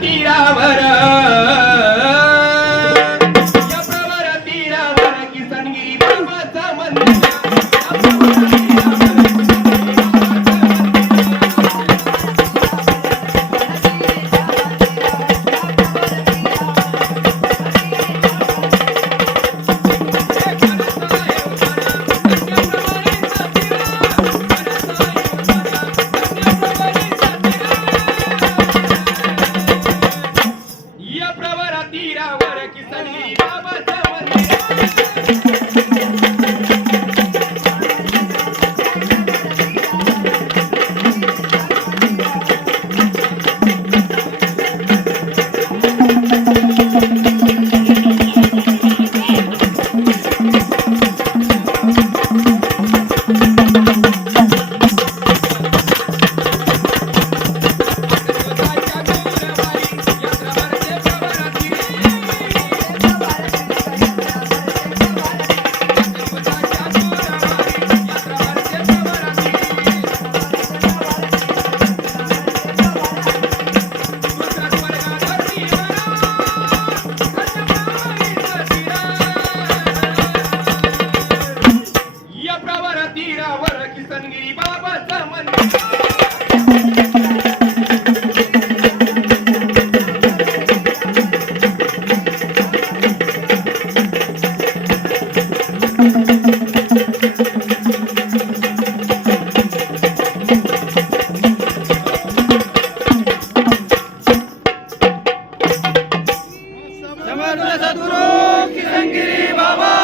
तीरावर या प्रवर तीरावर किसनगिरी बाबाचा मंदिर. Aquí está el Giribaba, ya va. समनगिरी बाबा समनगिरी सदगुरु किशनगिरी बाबा।